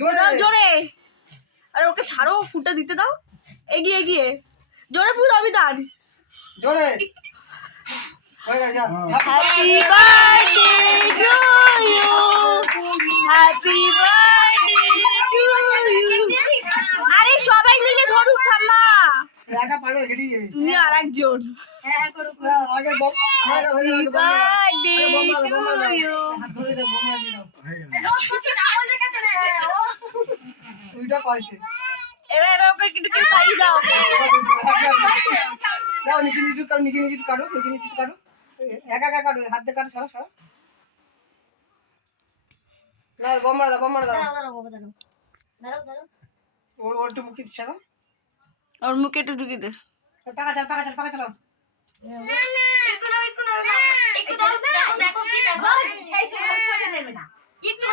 দাও জোরে। আরে ওকে ছাড়ো, ফুটা দিতে দাও। এগিয়ে এগিয়ে জোরে ফুল অভিধান। জোরে হয়ে গেছে। Happy birthday to you, happy birthday to you. আরে সবাই মিলে ধরুক ঠাম্মা, একা পাগল কেটে যাবে। তুমি আর একজন। আগে বম হ্যাপি বার্থডে টু ইউ। হাত ধরে দাও, বোমা দিয়ে দাও। ওইটা পাইছে। এবার ওকে একটু কিছু খাইয়ে দাও। দাও নিচে নিচে কাটো, নিচে নিচে কাটো, নিচে নিচে কাটো। একা একা কাটো, হাত দিয়ে কাটো, সরো সরো। না বম মারা দাও, বম মারা দাও। ওর একটু মুখে দিচ্ছে না। ওর মুখে একটু ঢুকিয়ে দে। পাকা চাল, পাকা চাল, পাকা চালাও। একটু